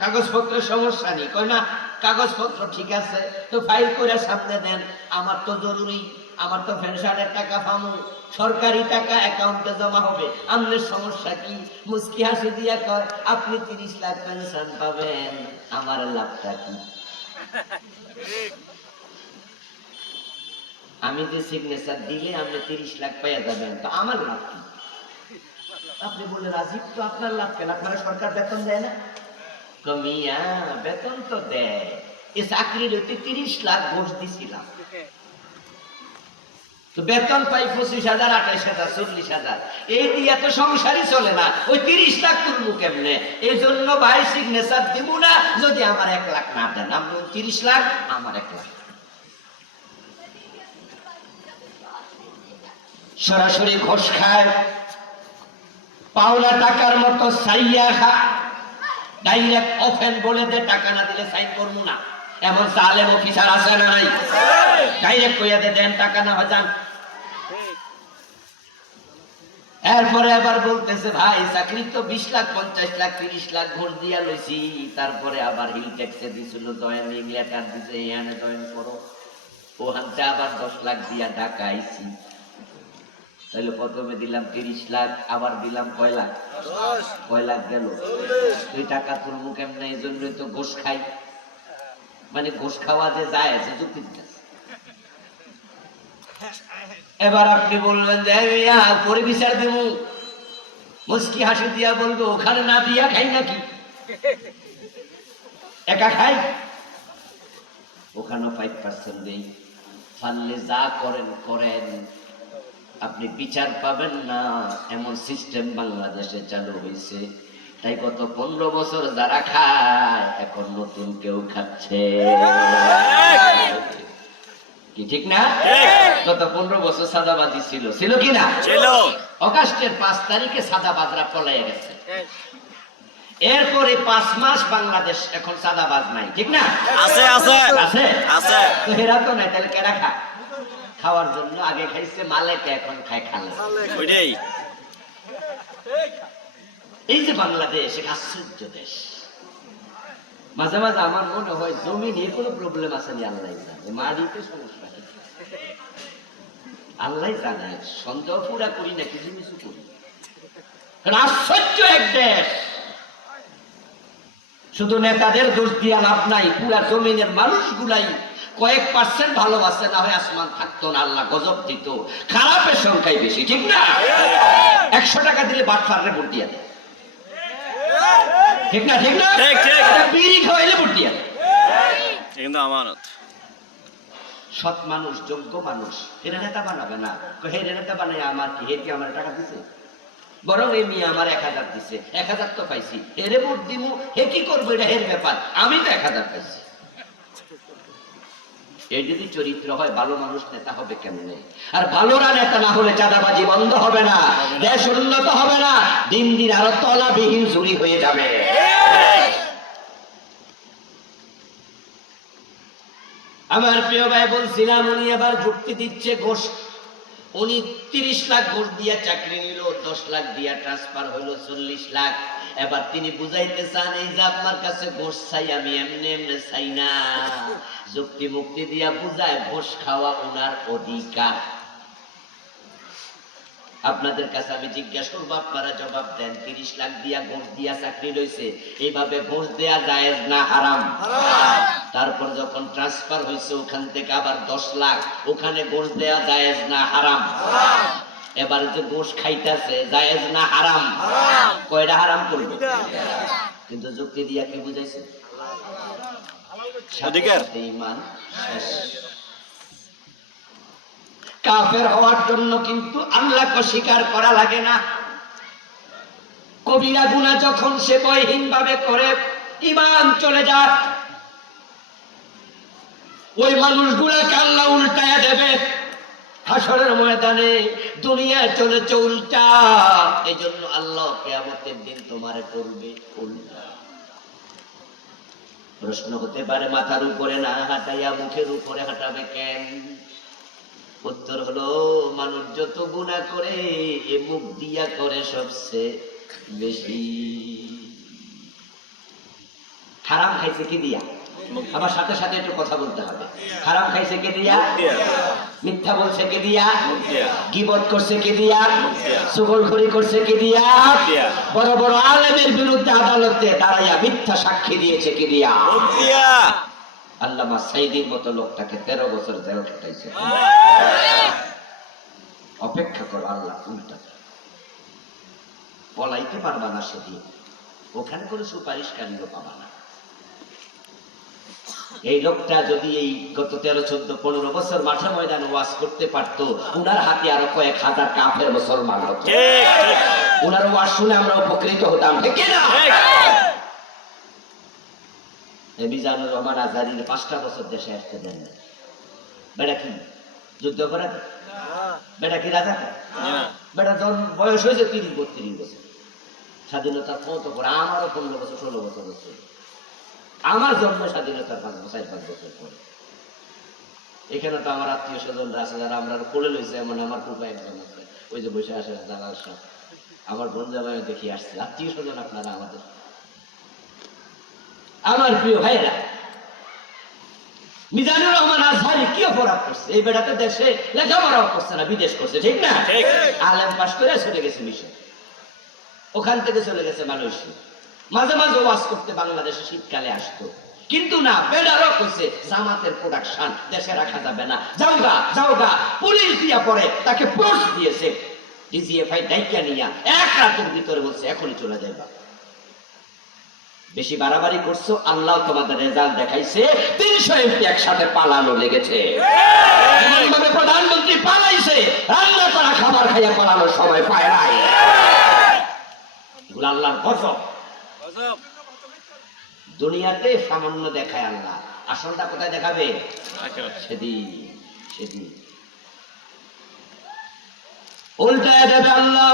কাগজপত্রের সমস্যা নেই, কই না কাগজপত্র ঠিক আছে, তো ফাইল করে সামনে দেন, আমার তো জরুরি, আমার তো পেনশনের টাকা পাবো, সরকারি টাকা অ্যাকাউন্টে জমা হবে, আপনার সমস্যা কি? মুস্কি হাসি দিয়া কয়, আপনি 30 লাখ পেনশন পাবেন, আমার লাভটা কি? আমি যে সিগনেচার দিলে আপনি 30 লাখ পাইয়া যাবেন, তো আমার লাভ কি? আপনি বলে রাজীব, তো আপনার লাভ কেন? আপনারা সরকার বেতন দেয় না? কমিয়া বেতন তো দেয়, এ চাকরির 30 লাখ ঘুষ দিছিলাম, তো বেতন পাই 25,000, 28,000, 40,000, এই দিয়া তো সংসারই চলে না, ওই 30 লাখ তুলবো কেমনে? এই জন্য ভাই সিগনেচার দিব না যদি আমার 1 লাখ না দেন। আপনি 30 লাখ, আমার 1 লাখ। সরাসরি ঘুষ খায়, পাওনা টাকার মতো সাইয়া খায়, ডাইরেক্ট অফেন বলে দে টাকা না দিলে সাইন করবো না, এমন জালেম অফিসার আছে না নাই? ডাইরেক্ট কইয়া দে দেন, টাকা না হয় যান। এরপরে আবার বলতেছে ভাই চাকরি তো 20 লাখ, 50 লাখ, 30 লাখ ঘুষ দিয়া লইছি, তারপরে আবার হিল ট্যাক্সে দিছিল, জয়েনিং লেটার দিছে, এখানে জয়েন করো, ওখানটা আবার 10 লাখ দিয়া ঢাকা আইছি, তাহলে প্রথমে দিলাম 30 লাখ, আবার দিলাম কয় লাখ? কয় লাখ গেল? এই টাকা তুলবো কেমনে? এই জন্যই তো ঘুষ খাই, মানে ঘুষ খাওয়া যে যায় যুক্তি দিতেছে। এবার আপনি বললেন যে পরে বিচার দেব, মুস্কি হাসি দিয়া বলবো ওখানে না দিয়া খাই নাকি? একা খাই, ওখানেও 5% দেই, পারলে যা করেন করেন, আপনি বিচার পাবেন না, এমন সিস্টেম বাংলাদেশে চালু হয়েছে। তাই গত 15 বছর যারা খায়, এখন নতুন কেউ খাচ্ছে, কি ঠিক না? গত 15 বছর সাদাবাজি ছিল, ছিল কি না? অগাস্টের 5 তারিখে সাদাবাজরা পলাইয়া গেছে, এরপরে 5 মাস বাংলাদেশ এখন সাদাবাজ নাই, ঠিক না? আছে আছে আছে আছে, তো হেরা তো নাই, তাহলে কেডা খা? খাওয়ার জন্য আগে খাইছে মালেকে, এখন খায় খালে। ওইটাই এই যে বাংলাদেশ এক আশ্চর্য দেশ। মাঝে মাঝে আমার মনে হয় জমি নিয়ে কোনো প্রবলেম আছে নি, আল্লাহ জানে, মাটিতে সমস্যা, আল্লাহ জানে, সন্দেহ পুরা করি না, কিছু কিছু করি, আশ্চর্য এক দেশ। শুধু নেতাদের দোষ দিয়া লাভ নাই, পুরা জমিনের মানুষগুলাই কয়েক % ভালোবাসে, না হয় আসমান থাকতো না, আল্লাহ গজব দিত, খারাপের সংখ্যাই বেশি, ঠিক না? 100 টাকা দিলে বাটফারে ভোট দিয়া দেয়, ঠিক না? ঠিক না? বিড়ি খাওয়াইলে ভোট দিয়া দেয়, কিন্তু আমানত। সৎ মানুষ, যোগ্য মানুষ এরা নেতা বানাবে না, হেরে নেতা বানাই আমার কি, হে কি আমার টাকা দিছে? বরং এই মেয়ে আমার 1000 দিছে, 1000 তো পাইছি, হেরে ভোট দিমু, হে কি করবো, এটা হের ব্যাপার, আমি তো 1000 পাইছি। এই যদি চরিত্র হয়, ভালো মানুষ নেতা হবে কেমনে? আর ভালোরা নেতা না হলে চাঁদাবাজি বন্ধ হবে না, দেশ উন্নত হবে না, দিন দিন আরো তলাবিহীন চুরি হয়ে যাবে। আমার প্রিয় ভাই বলছিলাম, উনি আবার যুক্তি দিচ্ছে ঘুষ, উনি 30 লাখ ঘুষ দিয়া চাকরি নিল, 10 লাখ দিয়া ট্রান্সফার হইল 40 লাখ। এবার তিনি বুঝাইতে চান, এই যে আপনার কাছে ঘুষ চাই, আমি এমনি এমনি চাই না, যুক্তি মুক্তি দিয়া বুঝায় ঘুষ খাওয়া ওনার অধিকার। আপনাদের কাছে আমি জিজ্ঞাসা করবো, আপনারা জবাব দেন, 30 লাখ দিয়া ঘুষ দিয়া চাকরি লইছে, এইভাবে ঘুষ দেয়া জায়েজ না হারাম? তারপর যখন ট্রান্সফার হয়েছে ওখান থেকে আবার 10 লাখ, ওখানে ঘুষ দেয়া জায়েজ না হারাম? এবার যে ঘুষ খাইতেছে, জায়েজ না হারাম? কয়টা হারাম করবে? কিন্তু যুক্তি দিয়া কি বুঝাইছে? ঈমান শেষ। কাফের হওয়ার জন্য কিন্তু আল্লাহকে স্বীকার করা লাগে না। কবিরা গুনাহ যখন সে ভয়হীন ভাবে করে, ঈমান চলে যায়, ওই মানুষগুলাকে আল্লাহ উল্টায়া দেবে হাসরের ময়দানে। দুনিয়া চলেছে উল্টা, এই জন্য আল্লাহ কিয়ামতের দিন তোমারে করবে উল্টা। প্রশ্ন হতে পারে, মাথার উপরে না হাঁটাইয়া মুখের উপরে হাঁটাবে কেন? উত্তর হলো, মানুষ যত গুনাহ করে এ মুখ দিয়া করে সবচেয়ে বেশি। হারাম খাইছে কি দিয়া? আমার সাথে সাথে একটু কথা বলতে হবে। হারাম খাইছে কি দিয়া? মিথ্যা বলছে কি দিয়া? গীবত করছে কি দিয়া? চুগলখড়ি করছে কি দিয়া? বড় বড় আলেমের বিরুদ্ধে আদালতে দাঁড়াইয়া মিথ্যা সাক্ষী দিয়েছে কি দিয়া? আল্লামা সাইদির মতো লোকটাকে 13 বছর জেল খাটাইছে। অপেক্ষা করো, আল্লাহ উল্টা পলাইতে পারবা না সেদিন, ওখানে কোনো সুপারিশকারীও পাবা না। এই লোকটা যদি এই গত 13, 14, 15 বছর মাঠে ময়দানে ওয়াজ করতে পারতো, উনার হাতে আরো কয়েক হাজার কাফের মুসলমান হতো। উনার ওয়াজ শুনে আমরা উপকৃত হতাম, ঠিক না? মিজানুর রহমান আজহারীর 5টা বছর দেশে আসতে দেন না। বেটা কি যুদ্ধ করে? বেটা কি রাজা? বেটা যখন বয়স হয়েছে 30-32 বছর, স্বাধীনতার ক্ষমতা করে আমারও 15 বছর 16 বছর হচ্ছে। আমার জন্ম স্বাধীনতার 4-5 বছর পরে। এখানে তো আমার আত্মীয় স্বজনরা আছে যারা আমরা কোলে লইছে, এমন আমার কুপা একজন আছে, ওই যে বসে আসে জালাল সাহেব, আমার বোন জামাই দেখি আসছে। আত্মীয় স্বজন আপনারা আমাদের। আমার প্রিয় ভাইরা, মিজানুর রহমান আজহারী কি অপরাধ করছে? এই বেটাতে দেশে লেখাপড়াও করছে না, বিদেশ করছে, ঠিক না? আলেম পাশ করে চলে গেছে মিশর, ওখান থেকে চলে গেছে মালয়েশিয়া। মাঝে মাঝে ওয়াজ করতে বাংলাদেশে শীতকালে আসতো, কিন্তু না, বেডারও কইছে জামাতের প্রোডাকশন দেশে রাখা যাবে না, যাওগা যাওগা। পুলিশ দিয়া পরে তাকে পোস্ট দিয়েছে, ডিজিএফআই দায়িত্ব নিয়া 1 রাতের ভিতরে বলছে এখনই চলে যাইবা। বেশি বাড়াবাড়ি করছো, আল্লাহ তোমাদের রেজাল্ট দেখাইছে। 300 এমপি একসাথে পালানো লেগেছে। এমনভাবে প্রধানমন্ত্রী পালাইছে, রান্না করা খাবার খাইয়া পালানোর সময় পায় নাই। এগুলো আল্লাহর গজব। দুনিয়াতে সামান্য দেখায় আল্লাহ, আসলটা কোথায় দেখাবে? সেদিন সেদিন উল্টায় দেবে আল্লাহ।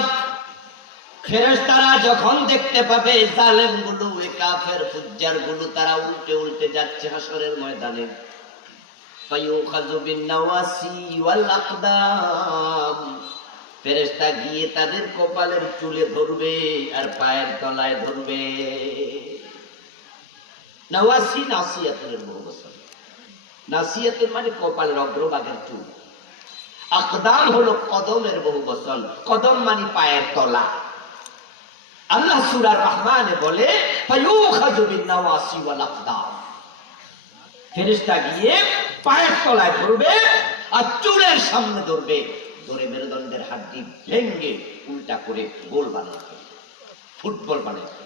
ফেরেশতারা যখন দেখতে পাবে জালেম গুলো, কাফের ফুজ্জার গুলো তারা উল্টে উল্টে যাচ্ছে হাসরের ময়দানে, ফায়ুখাযু বিন-নাওয়াসি ওয়াল আকদাম, ফেরেশতা গিয়ে তাদের কপালের চুলে ধরবে আর পায়ের তলায় ধরবে। নাওয়াসি নাসিয়াতুল বহুবচন, নাসিয়াতুল মানে কপালের অগ্রভাগের চুল, আকদাম হলো কদমের বহুবচন, কদম মানে পায়ের তলা। আল্লাহ সূরা রহমানে বলে ফায়ুখাযু বিন-নাওয়াসি ওয়াল আকদাম, ফেরেশতা গিয়ে পায়ের তলায় ধরবে আর চুলের সামনে ধরবে, ধরে মেরুদণ্ডের হাড্ডি ভেঙ্গে উল্টা করে গোল বানাবে, ফুটবল বানাবে।